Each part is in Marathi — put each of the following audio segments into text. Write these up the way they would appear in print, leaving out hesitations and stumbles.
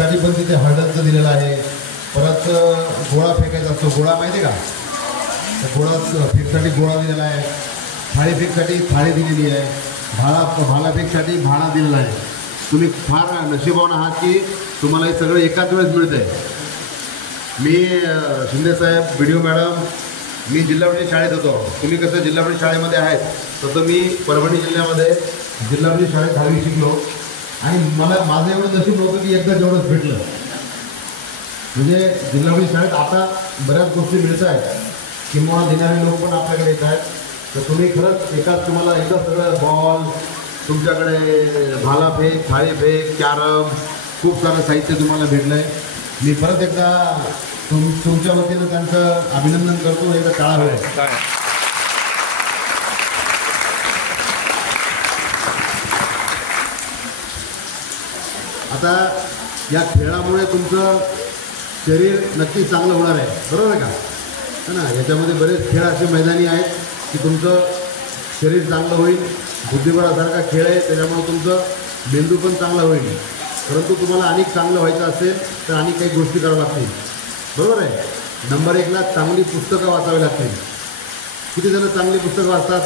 फेकसाठी पण तिथे हळदचं दिलेलं आहे. परत गोळा फेकायचा असतो, गोळा माहिती आहे का? तर गोळा फेकसाठी गोळा दिलेला आहे. थाळी फेकसाठी थाळी दिलेली आहे. भाला फेकसाठी भाणा दिलेला आहे. तुम्ही फार नशीबवान आहात की तुम्हाला हे सगळं एकाच वेळेस मिळतं आहे. मी शिंदेसाहेब, BDO मॅडम, मी जिल्हा परिषद शाळेत होतो. तुम्ही कसं जिल्हा परिषद शाळेमध्ये आहेत तसं मी परभणी जिल्ह्यामध्ये जिल्हा परिषद शाळेत 10वी शिकलो. आणि मला माझं एवढं नशीब होतं की एकदा जेवढंच भेटलं. म्हणजे जिल्हा परिषद शाळेत आता बऱ्याच गोष्टी मिळत आहेत, किंवा देणारे लोक पण आपल्याकडे येत आहेत. तर तुम्ही खरंच एकाच तुम्हाला एकदा सगळं बॉल, तुमच्याकडे भाला फेक, थाळी फेक, कॅरम, खूप सारं साहित्य तुम्हाला भेटलं आहे. मी परत एकदा तुमच्या वतीनं त्यांचं अभिनंदन करतो. एकदा टाळा आहे. आता या खेळामुळे तुमचं शरीर नक्की चांगलं होणार आहे, बरोबर आहे का? है ना? याच्यामध्ये बरेच खेळ असे मैदानी आहेत की तुमचं शरीर चांगलं होईल. बुद्धिबळासारखा खेळ आहे, त्याच्यामुळे तुमचं मेंदू पण चांगला होईल. परंतु तुम्हाला अनेक चांगलं व्हायचं असेल तर अनेक काही गोष्टी कराव्या लागतील, बरोबर आहे? नंबर 1ला चांगली पुस्तकं वाचावी लागतील. किती जण चांगली पुस्तकं वाचतात?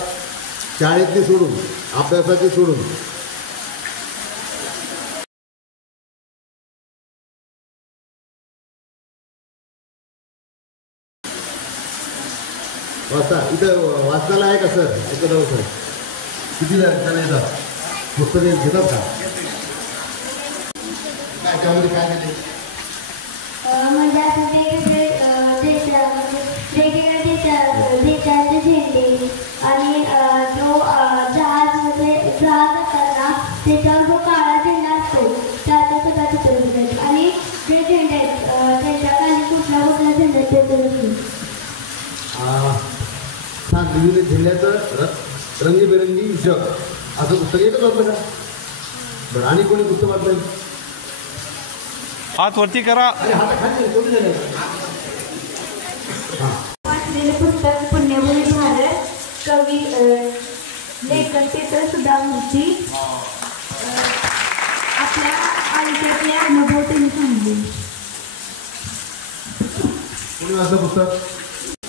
शाळेतली सोडून, अभ्यासाची सोडून. वाचता इथं वाचनाला आहे का सर? ऐकत सर किती जण येतात? पुस्तके घेतात का? काय त्यामध्ये काय घेते? म्हणजे आता देशाचे झेंडे आणि जो जहाज असताना त्याच्यावर जो काळा झेंडा असतो त्याचं सुद्धा चित्र दिलं. आणि जे झेंडे आहेत त्यांच्या खाली कुठला कुठला झेंडा ते छान विविध झेंड्याचं रंगीबेरंगी जग असं पुस्तक येतच वाचलं का? बरं, आणि कोणी पुस्तक वाचलं? हात वरती करा. वाचलेले पुस्तक पुण्यभूमी भारत, कवी लेखक ते सुद्धा मूर्ती, आपल्या आयुष्यातले अनुभव त्यांनी सांगले. कोणी वाचलं पुस्तक?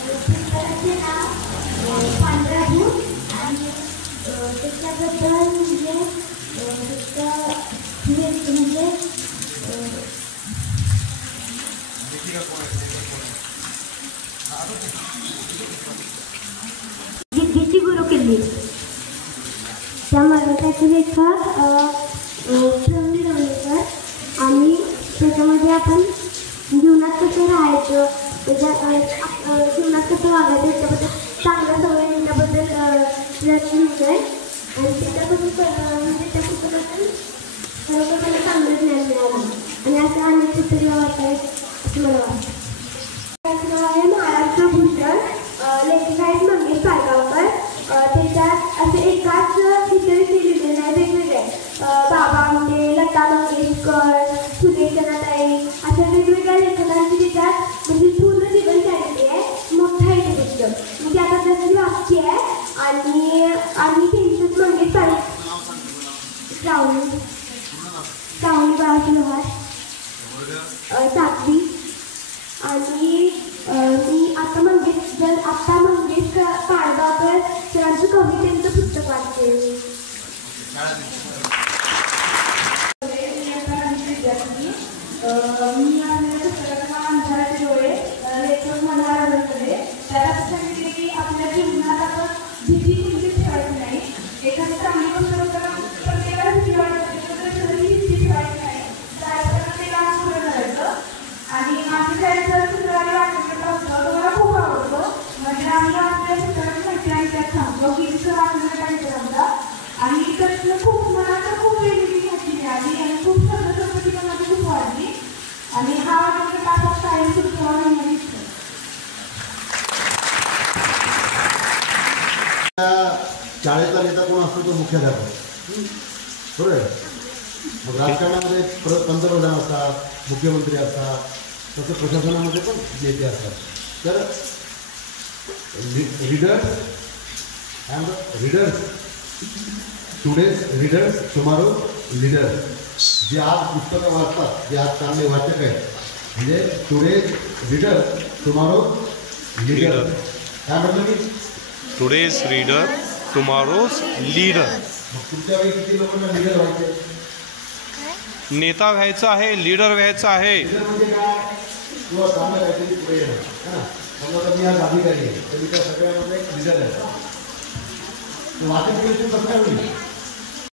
पुस्तकाचे नाव पांढरा भूत आणि त्याच्याबद्दल म्हणजे गीतेची गुरु किल्ली. त्या मराठ्याचे लेखक प्रवीण दवलेकर. आणि त्याच्यामध्ये आपण जीवनात कसं राहायचं, त्याच्या जीवनात कसं वागायचं त्याच्याबद्दल चांगल्या सवय घेण्याबद्दल प्रयत्न होत आहे. आणि त्याच्याबद्दल म्हणजे त्या पुस्तकातून खरोखर मला चांगलं ज्ञान मिळालं. आणि असं अनेक पुस्तके वाचावेत असं मला वाटतं. नाव आहे महाराष्ट्र भूषण. लेखक आहेत मंगेश पाडगावकर. त्याच्यात असे एकाच चित्र लिहिलेले आहे वेगवेगळे. बाबा आमटे, लता मंगेशकर, सुदेशनाताई अशा वेगवेगळ्या लेखकांची त्याच्यात म्हणजे पूर्ण जीवनचरित्र आहे. मोठा आहे ते पुस्तक. म्हणजे आता जसं वाक्य आहे. आणि त्यांच्यात मंगेश श्रावणी बाळाची लोहार 7वी. आणि मी आता मंगेश पाडगावकर सरांचं कवितेचं पुस्तक वाचते. मी आपल्या पुस्तकाचं नाव अंधाराचे डोळे, लेखक मनोहर आंबेडकर. त्याला सांगितले की आपल्या जीवनात आपण भीती कुठली ठेवायची नाही. एखादी चांगली गोष्ट प्रत्येकाला भीती वाटते, भीती ठेवायची नाही. जायचं ते काम पुढे करायचं. आणि आमच्या शाळेचं शुक्रवारी वाचण्याचा असतं, तो मला खूप आवडतो. म्हणजे आम्ही आपल्या पुस्तकाची माहिती आणि त्यात सांगतो की इतकं वाचण्याचा काय आमचा. आणि त्यातनं खूप मला तर खूप वेगवेगळी माहिती मिळाली आणि खूप संपत्ती पण माझी खूप वाढली. आणि हा तासात कायम शुक्रवार दिसतो. शाळेचा नेता कोण असतो? तो मुख्याध्यापक, बरोबर आहे. मग राजकारणामध्ये पंतप्रधान असतात, मुख्यमंत्री असतात, तसं प्रशासनामध्ये पण नेते असतात. तर readers today's readers tomorrow leaders. जे आज पुस्तकं वाचतात, जे आज चांगले वाचक आहेत, म्हणजे टुडेज रीडर टुमॉरो लीडर. काय म्हटलं मी? Today's reader tomorrow's leader. मग तुमच्या वेळी किती लोकांना लीडर व्हायचे? नेता व्हायचं आहे, लीडर व्हायचं आहे. लीडर म्हणजे काय? किंवा चांगलं काहीतरी पुढे येणं. है ना? समजा मी आज अधिकारी आहे तर मी त्या सगळ्यामध्ये एक लीडर आहे. वाचक कसं काय होईल?